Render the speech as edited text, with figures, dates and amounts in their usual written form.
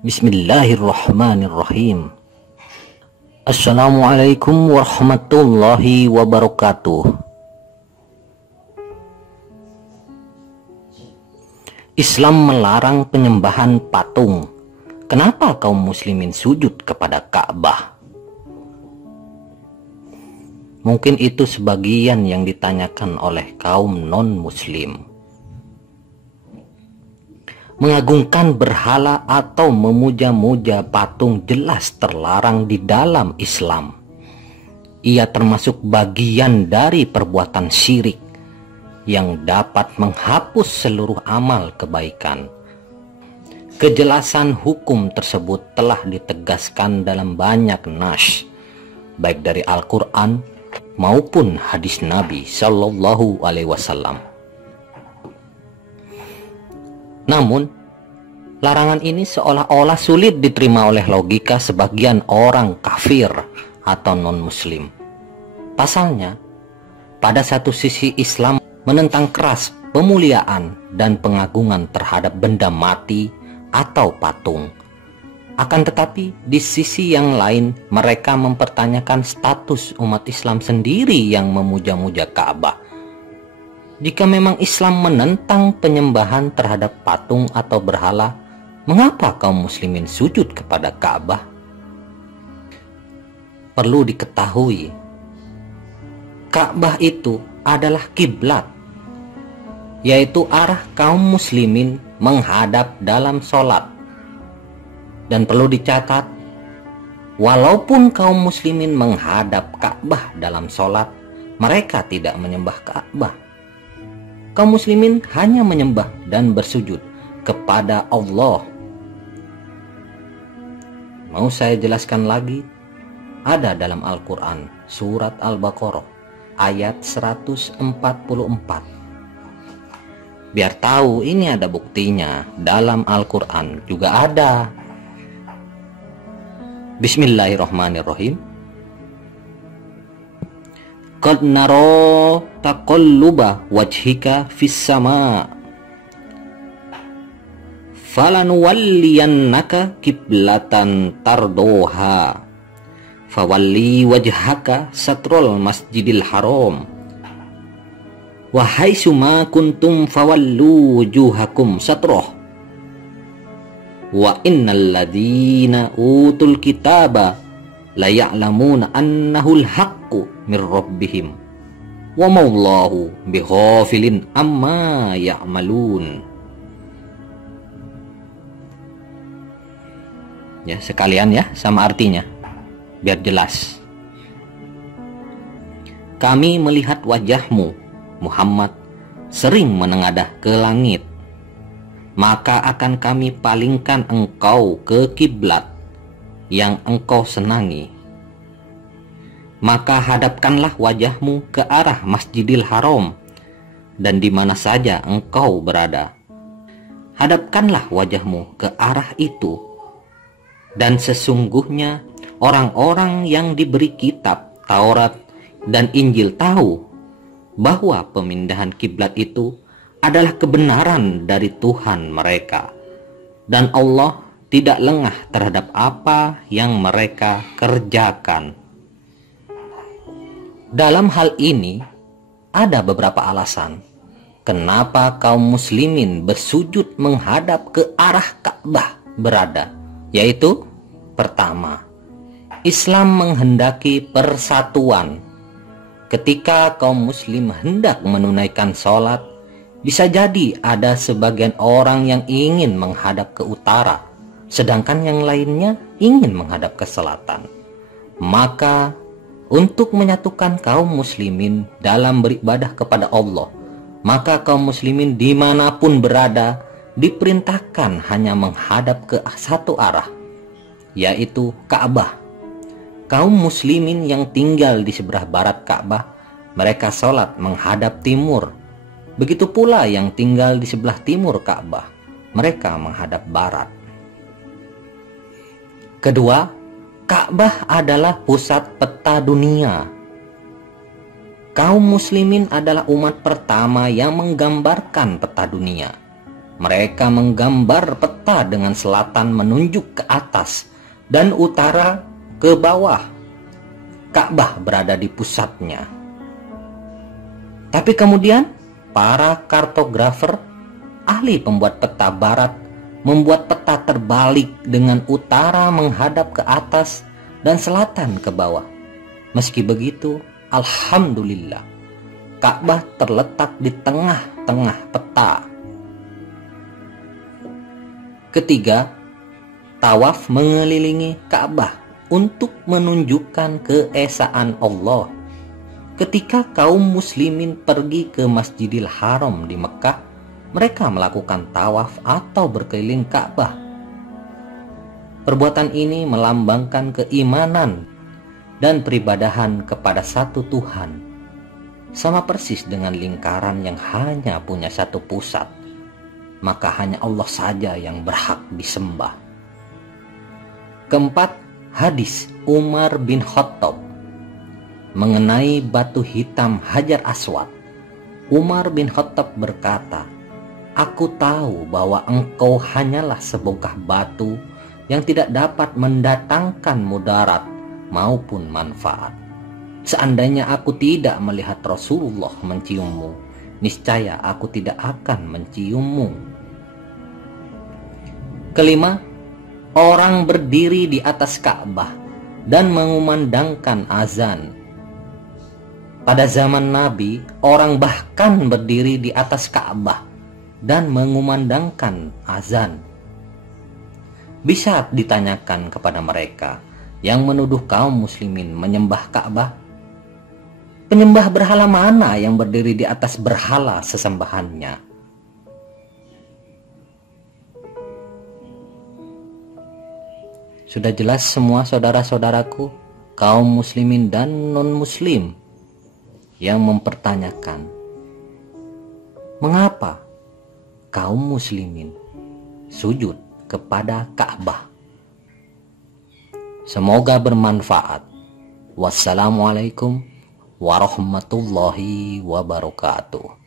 Bismillahirrahmanirrahim. Assalamualaikum warahmatullahi wabarakatuh. Islam melarang penyembahan patung. Kenapa kaum muslimin sujud kepada Ka'bah? Mungkin itu sebagian yang ditanyakan oleh kaum non-muslim. Mengagungkan berhala atau memuja-muja patung jelas terlarang di dalam Islam. Ia termasuk bagian dari perbuatan syirik yang dapat menghapus seluruh amal kebaikan. Kejelasan hukum tersebut telah ditegaskan dalam banyak nas, baik dari Al-Quran maupun hadis Nabi Shallallahu Alaihi Wasallam. Namun, larangan ini seolah-olah sulit diterima oleh logika sebagian orang kafir atau non-muslim. Pasalnya, pada satu sisi Islam menentang keras pemuliaan dan pengagungan terhadap benda mati atau patung. Akan tetapi, di sisi yang lain mereka mempertanyakan status umat Islam sendiri yang memuja-muja Ka'bah. Jika memang Islam menentang penyembahan terhadap patung atau berhala, mengapa kaum muslimin sujud kepada Ka'bah? Perlu diketahui, Ka'bah itu adalah kiblat, yaitu arah kaum muslimin menghadap dalam sholat. Dan perlu dicatat, walaupun kaum muslimin menghadap Ka'bah dalam sholat, mereka tidak menyembah Ka'bah. Kaum muslimin hanya menyembah dan bersujud kepada Allah. Mau saya jelaskan lagi? Ada dalam Al-Quran, surat Al-Baqarah, ayat 144. Biar tahu ini ada buktinya, dalam Al-Quran juga ada. Bismillahirrahmanirrahim. Qad naro taqalluba wajhika fis sama' falanuwalliyannaka kiblatan tardoha fawalli wajhaka satrul masjidil haram wa haitsuma kuntum fawallu wujuhakum satroh wa innal ladzina utul kitaba la ya'lamuna annahul haqqu mir rabbihim wa maulahu bighafilin amma ya'malun. Ya, sekalian ya sama artinya biar jelas. Kami melihat wajahmu Muhammad sering menengadah ke langit, maka akan kami palingkan engkau ke kiblat yang engkau senangi. Maka hadapkanlah wajahmu ke arah Masjidil Haram dan di mana saja engkau berada. Hadapkanlah wajahmu ke arah itu. Dan sesungguhnya orang-orang yang diberi kitab Taurat dan Injil tahu bahwa pemindahan kiblat itu adalah kebenaran dari Tuhan mereka, dan Allah tidak lengah terhadap apa yang mereka kerjakan. Dalam hal ini ada beberapa alasan kenapa kaum muslimin bersujud menghadap ke arah Ka'bah berada, yaitu pertama, Islam menghendaki persatuan. Ketika kaum muslim hendak menunaikan sholat, bisa jadi ada sebagian orang yang ingin menghadap ke utara, sedangkan yang lainnya ingin menghadap ke selatan. Maka untuk menyatukan kaum muslimin dalam beribadah kepada Allah, maka kaum muslimin dimanapun berada diperintahkan hanya menghadap ke satu arah, yaitu Ka'bah. Kaum muslimin yang tinggal di sebelah barat Ka'bah, mereka sholat menghadap timur. Begitu pula yang tinggal di sebelah timur Ka'bah, mereka menghadap barat. Kedua, Ka'bah adalah pusat peta dunia. Kaum muslimin adalah umat pertama yang menggambarkan peta dunia. Mereka menggambar peta dengan selatan menunjuk ke atas dan utara ke bawah. Ka'bah berada di pusatnya. Tapi kemudian para kartografer, ahli pembuat peta barat, membuat peta terbalik dengan utara menghadap ke atas dan selatan ke bawah. Meski begitu, alhamdulillah, Ka'bah terletak di tengah-tengah peta. Ketiga, tawaf mengelilingi Ka'bah untuk menunjukkan keesaan Allah. Ketika kaum muslimin pergi ke Masjidil Haram di Mekah, mereka melakukan tawaf atau berkeliling Ka'bah. Perbuatan ini melambangkan keimanan dan peribadahan kepada satu Tuhan, sama persis dengan lingkaran yang hanya punya satu pusat. Maka hanya Allah saja yang berhak disembah. Keempat, hadis Umar bin Khattab mengenai batu hitam Hajar Aswad. Umar bin Khattab berkata, "Aku tahu bahwa engkau hanyalah sebongkah batu yang tidak dapat mendatangkan mudarat maupun manfaat. Seandainya aku tidak melihat Rasulullah menciummu, niscaya aku tidak akan menciummu." Kelima, orang berdiri di atas Ka'bah dan mengumandangkan azan. Pada zaman Nabi, orang bahkan berdiri di atas Ka'bah dan mengumandangkan azan. Bisa ditanyakan kepada mereka yang menuduh kaum muslimin menyembah Ka'bah, penyembah berhala mana yang berdiri di atas berhala sesembahannya? Sudah jelas semua saudara-saudaraku, kaum muslimin dan non-muslim yang mempertanyakan, mengapa kaum muslimin sujud kepada Ka'bah? Semoga bermanfaat. Wassalamualaikum warahmatullahi wabarakatuh.